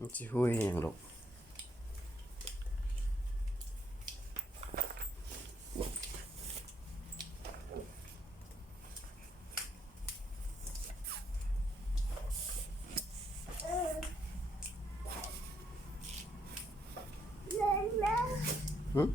มันจะหุยอย่างลูกหืม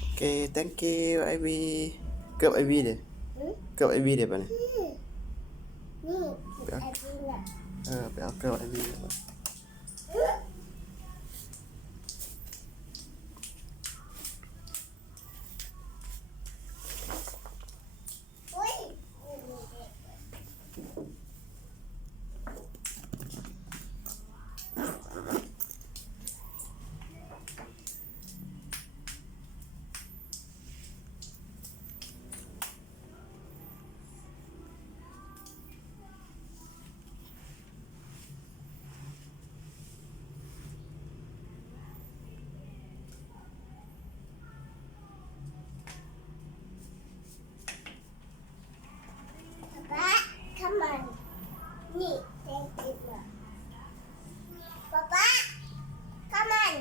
โอเค thank you ไอวีเกือบไอวีเดี๋ยวเกือบไอวีเดี๋ยวไปเนี่ยไปเอาเกือบไอวีเดี๋ยวไปCome on. Nee, take it now. Papa, come on.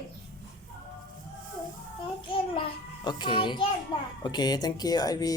Take it now. โอเค Take it now. โอเค thank you ไอวี